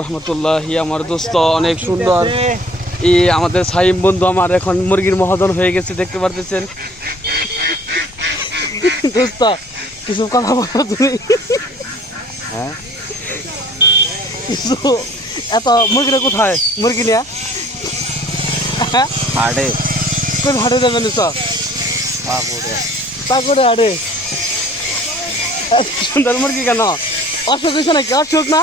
রহমতুল্লাহ আমার দোস্ত অনেক সুন্দর। এই আমাদের সাইম বন্ধু আমার এখন মুরগির মহাজন হয়ে গেছে দেখতে পারতেছেন? দোস্ত কিছু কথা বলো তুমি। হ্যাঁ? কিছু এত মুরগিটা কোথায়? মুরগি নিয়ে? হ্যাঁ? কোন হাটে হাটে? এত সুন্দর মুরগি কেন? অসুখ হয়েছে নাকি? অসুখ না?